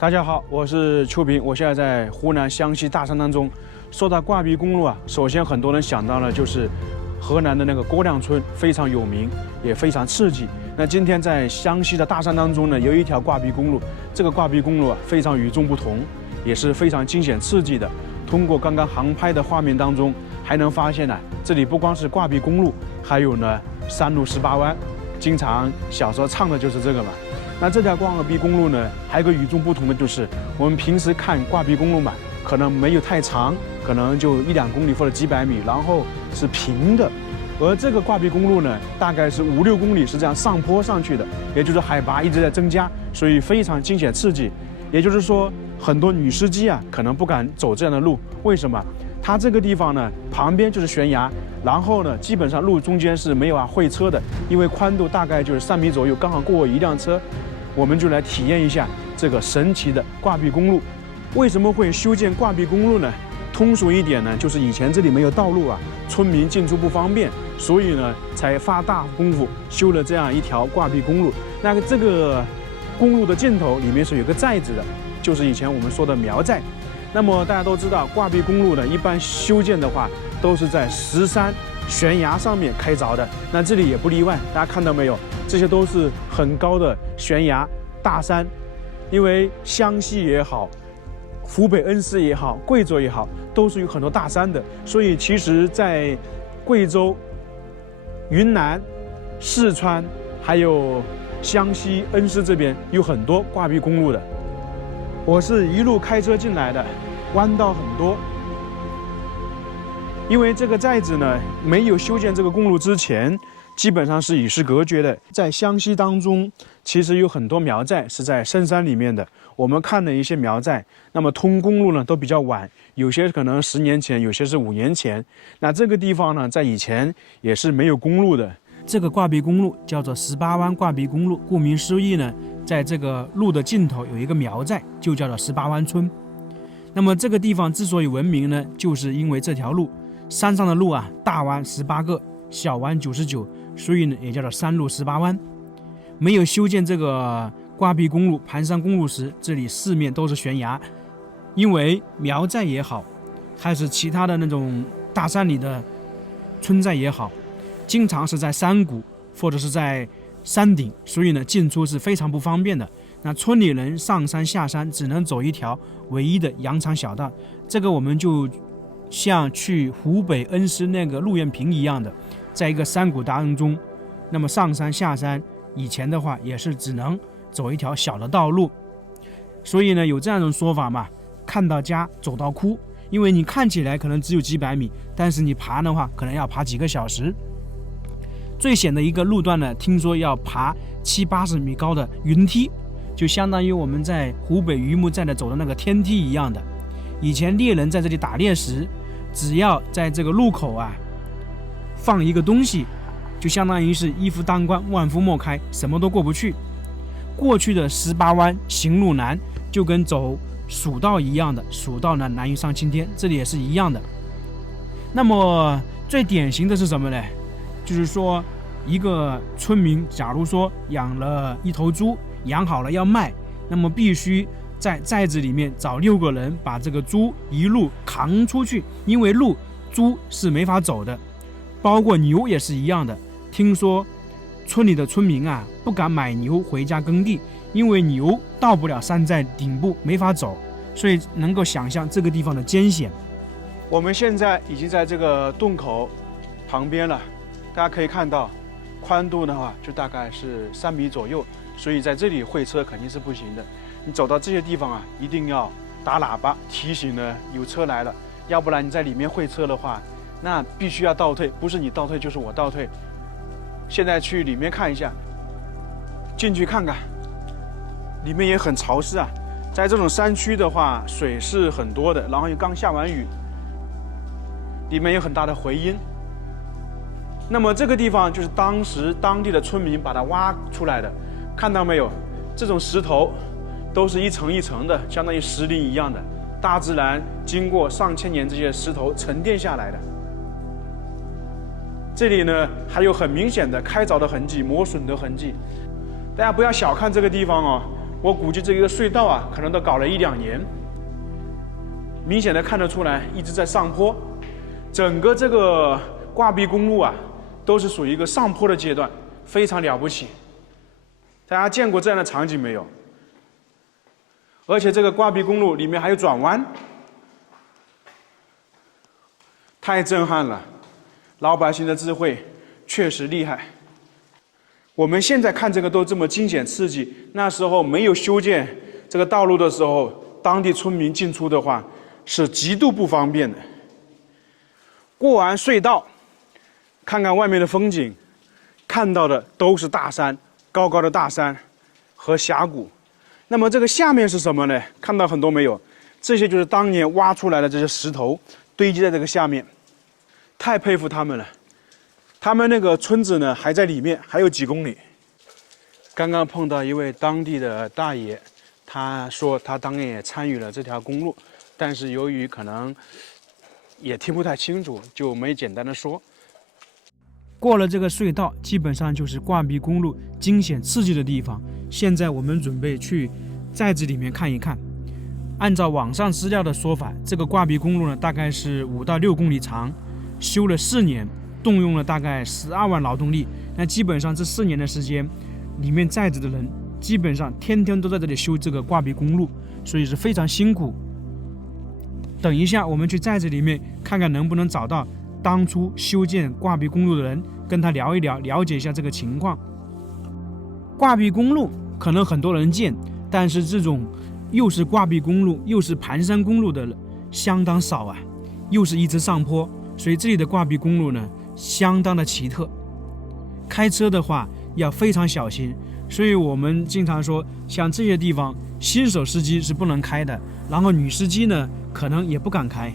大家好，我是邱平，我现在在湖南湘西大山当中。说到挂壁公路啊，首先很多人想到了就是河南的那个郭亮村，非常有名，也非常刺激。那今天在湘西的大山当中呢，有一条挂壁公路，这个挂壁公路啊非常与众不同，也是非常惊险刺激的。通过刚刚航拍的画面当中，还能发现呢，这里不光是挂壁公路，还有呢山路18弯，经常小时候唱的就是这个嘛。那这条挂壁公路呢，还有个与众不同的就是，我们平时看挂壁公路嘛，可能没有太长，可能就1、2公里或者几百米，然后是平的。而这个挂壁公路呢，大概是5、6公里是这样上坡上去的，也就是海拔一直在增加，所以非常惊险刺激。也就是说，很多女司机啊，可能不敢走这样的路。为什么？它这个地方呢，旁边就是悬崖，然后呢，基本上路中间是没有会车的，因为宽度大概就是3米左右，刚好过一辆车。我们就来体验一下这个神奇的挂壁公路。为什么会修建挂壁公路呢？通俗一点呢，就是以前这里没有道路啊，村民进出不方便，所以呢才发大功夫修了这样一条挂壁公路。那这个公路的尽头里面是有个寨子的，就是以前我们说的苗寨。那么大家都知道，挂壁公路呢一般修建的话都是在石山悬崖上面开凿的，那这里也不例外。大家看到没有？这些都是很高的悬崖大山，因为湘西也好，湖北恩施也好，贵州也好，都是有很多大山的。所以其实，在贵州、云南、四川，还有湘西恩施这边有很多挂壁公路的。我是一路开车进来的，弯道很多。因为这个寨子呢，没有修建这个公路之前，基本上是与世隔绝的。在湘西当中，其实有很多苗寨是在深山里面的。我们看的一些苗寨，那么通公路呢都比较晚，有些可能10年前，有些是5年前。那这个地方呢，在以前也是没有公路的。这个挂壁公路叫做18弯挂壁公路，顾名思义呢，在这个路的尽头有一个苗寨，就叫做18弯村。那么这个地方之所以闻名呢，就是因为这条路。山上的路啊，大弯18个，小弯99，所以呢也叫做山路18弯。没有修建这个挂壁公路、盘山公路时，这里四面都是悬崖，因为苗寨也好，还是其他的那种大山里的村寨也好，经常是在山谷或者是在山顶，所以呢进出是非常不方便的。那村里人上山下山只能走一条唯一的羊肠小道，这个我们就像去湖北恩施那个陆延平一样的，在一个山谷当中，那么上山下山，以前的话也是只能走一条小的道路。所以呢，有这样一种说法嘛，看到家走到哭，因为你看起来可能只有几百米，但是你爬的话可能要爬几个小时。最险的一个路段呢，听说要爬70、80米高的云梯，就相当于我们在湖北榆木寨的走的那个天梯一样的。以前猎人在这里打猎时，只要在这个路口啊放一个东西，就相当于是一夫当关，万夫莫开，什么都过不去。过去的18弯行路难，就跟走蜀道一样的，蜀道难，难于上青天，这里也是一样的。那么最典型的是什么呢？就是说一个村民假如说养了一头猪，养好了要卖，那么必须在寨子里面找6个人把这个猪一路扛出去，因为路猪是没法走的，包括牛也是一样的。听说村里的村民啊不敢买牛回家耕地，因为牛到不了山寨顶部，没法走，所以能够想象这个地方的艰险。我们现在已经在这个洞口旁边了，大家可以看到宽度的话就大概是3米左右，所以在这里会车肯定是不行的。你走到这些地方啊，一定要打喇叭提醒呢有车来了，要不然你在里面会车的话，那必须要倒退，不是你倒退就是我倒退。现在去里面看一下，进去看看，里面也很潮湿啊。在这种山区的话，水是很多的，然后又刚下完雨，里面有很大的回音。那么这个地方就是当时当地的村民把它挖出来的，看到没有？这种石头都是一层一层的，相当于石林一样的，大自然经过上千年这些石头沉淀下来的。这里呢还有很明显的开凿的痕迹、磨损的痕迹。大家不要小看这个地方哦，我估计这个隧道啊，可能都搞了1、2年。明显的看得出来，一直在上坡。整个这个挂壁公路啊，都是属于一个上坡的阶段，非常了不起。大家见过这样的场景没有？而且这个挂壁公路里面还有转弯，太震撼了！老百姓的智慧确实厉害。我们现在看这个都这么惊险刺激，那时候没有修建这个道路的时候，当地村民进出的话是极度不方便的。过完隧道，看看外面的风景，看到的都是大山，高高的大山和峡谷。那么这个下面是什么呢？看到很多没有？这些就是当年挖出来的这些石头堆积在这个下面，太佩服他们了。他们那个村子呢还在里面，还有几公里。刚刚碰到一位当地的大爷，他说他当年也参与了这条公路，但是由于可能也听不太清楚，就没简单的说。过了这个隧道，基本上就是挂壁公路惊险刺激的地方。现在我们准备去寨子里面看一看。按照网上资料的说法，这个挂壁公路呢，大概是5到6公里长，修了4年，动用了大概12万劳动力。那基本上这4年的时间，里面寨子的人基本上天天都在这里修这个挂壁公路，所以是非常辛苦。等一下，我们去寨子里面看看能不能找到当初修建挂壁公路的人，跟他聊一聊，了解一下这个情况。挂壁公路可能很多人建，但是这种又是挂壁公路又是盘山公路的相当少啊，又是一直上坡，所以这里的挂壁公路呢相当的奇特。开车的话要非常小心，所以我们经常说，像这些地方新手司机是不能开的，然后女司机呢可能也不敢开。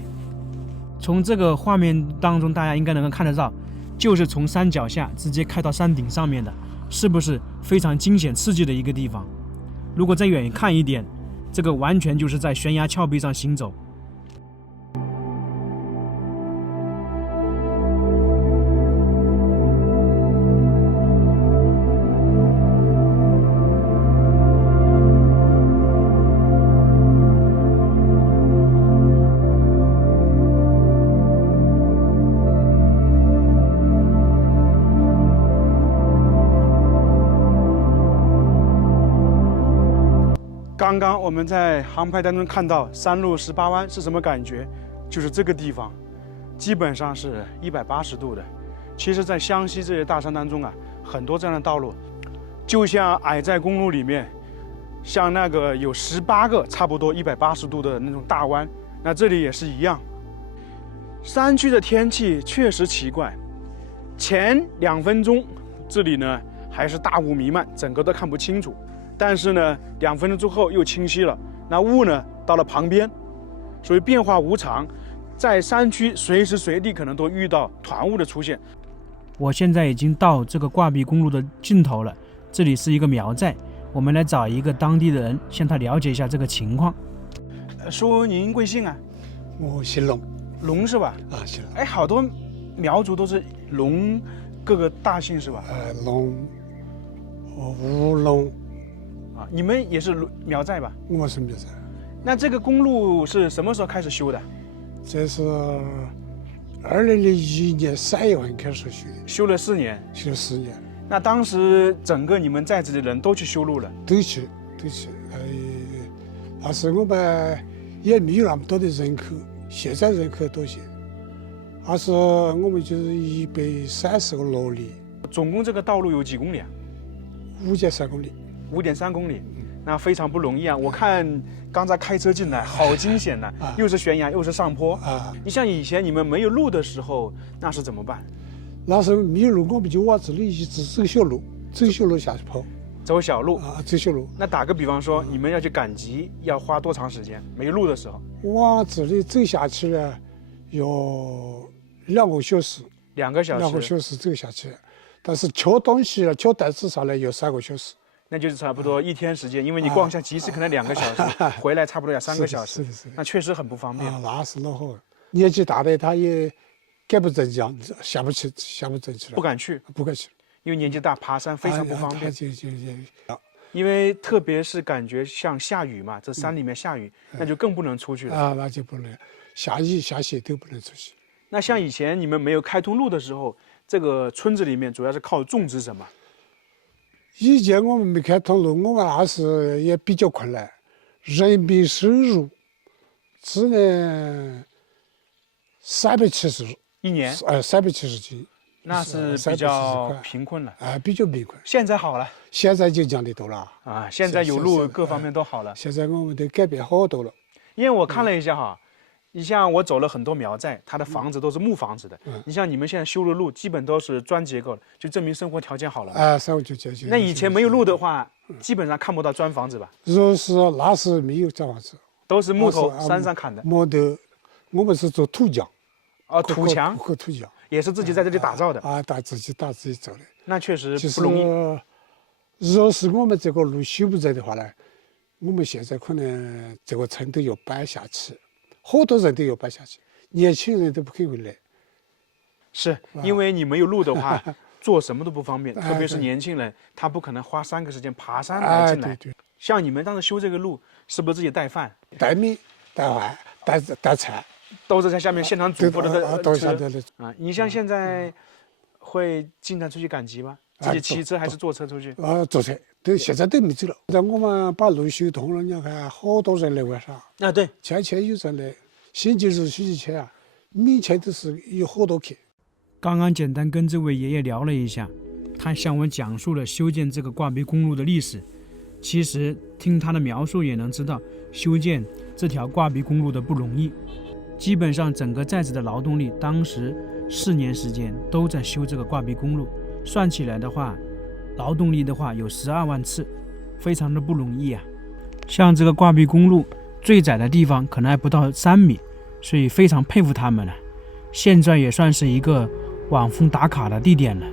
从这个画面当中，大家应该能够看得到，就是从山脚下直接开到山顶上面的，是不是非常惊险刺激的一个地方？如果再远看一点，这个完全就是在悬崖峭壁上行走。刚刚我们在航拍当中看到山路18弯是什么感觉？就是这个地方，基本上是180度的。其实，在湘西这些大山当中啊，很多这样的道路，就像矮寨公路里面，像那个有18个差不多180度的那种大弯，那这里也是一样。山区的天气确实奇怪，前2分钟这里呢还是大雾弥漫，整个都看不清楚。但是呢，2分钟之后又清晰了，那雾呢到了旁边，所以变化无常，在山区随时随地可能都遇到团雾的出现。我现在已经到这个挂壁公路的尽头了，这里是一个苗寨，我们来找一个当地的人，向他了解一下这个情况。叔，您贵姓啊？我姓龙，龙是吧？啊，姓龙。哎，好多苗族都是龙，各个大姓是吧？龙，乌龙。啊，你们也是苗寨吧？我是苗寨。那这个公路是什么时候开始修的？这是2001年3月份开始修的，修了4年。修了4年。那当时整个你们寨子的人都去修路了？都去。但是我们也没有那么多的人口，现在人口多些。但是我们就是130个劳力。总共这个道路有几公里啊？5.3公里。5.3公里，那非常不容易啊！我看刚才开车进来，好惊险呐，又是悬崖又是上坡啊！你像以前你们没有路的时候，那是怎么办？那时候没有路，我们就往这里一直走小路下去跑。走小路啊，走小路。那打个比方说，你们要去赶集，要花多长时间？没路的时候？往这里走下去呢，要2个小时。2个小时。2个小时走下去，但是挑东西挑担子上来要3个小时。那就是差不多1天时间，因为你逛下集市可能2个小时，回来差不多要3个小时。是的。那确实很不方便。那是恼火。年纪大的他也干不正讲，下不正去了。不敢去，不敢去，因为年纪大，爬山非常不方便。因为特别是感觉像下雨嘛，这山里面下雨，那就更不能出去了。啊，那就不能，下雨下雪都不能出去。那像以前你们没有开通路的时候，这个村子里面主要是靠种植什么？以前我们没开通路，我们那时也比较困难，人民收入只能370一年， 370斤，那是370比较块贫困了。啊，比较贫困。现在好了现在就讲得多了，啊，现在有路，各方面都好了。现在我们都改变好多了。因为我看了一下哈，你像我走了很多苗寨，它的房子都是木房子的。你像你们现在修的路，基本都是砖结构的，就证明生活条件好了。啊，生活就解决。那以前没有路的话，基本上看不到砖房子吧？若是那时没有砖房子，都是木头那是山上砍的。没得，我们是做土匠。哦，土墙和土匠也是自己在这里打造的。啊，自己做的。那确实就是不容易。若是我们这个路修不在的话呢，我们现在可能这个村都要搬下去，好多人都要搬下去，年轻人都不肯回来。是因为你没有路的话，做什么都不方便，哎特别是对年轻人，他不可能花3个时间爬山来哎，进来。对对，像你们当时修这个路，是不是自己带饭？带米、带饭、带菜，都是在下面现场嘱咐的都晓得车的。啊。你像现在会经常出去赶集吗？自己骑车还是坐车出去？坐车，现在都没走了。在我们把路修通了，你看好多人来玩耍，啊，对，天天有人来，星期日、星期天啊，每天都是有好多客。刚刚简单跟这位爷爷聊了一下，他向我讲述了修建这个挂壁公路的历史。其实听他的描述也能知道，修建这条挂壁公路的不容易。基本上整个寨子的劳动力，当时4年时间都在修这个挂壁公路，算起来的话，劳动力的话有12万次，非常的不容易啊。像这个挂壁公路最窄的地方可能还不到3米，所以非常佩服他们了。现在也算是一个网红打卡的地点了。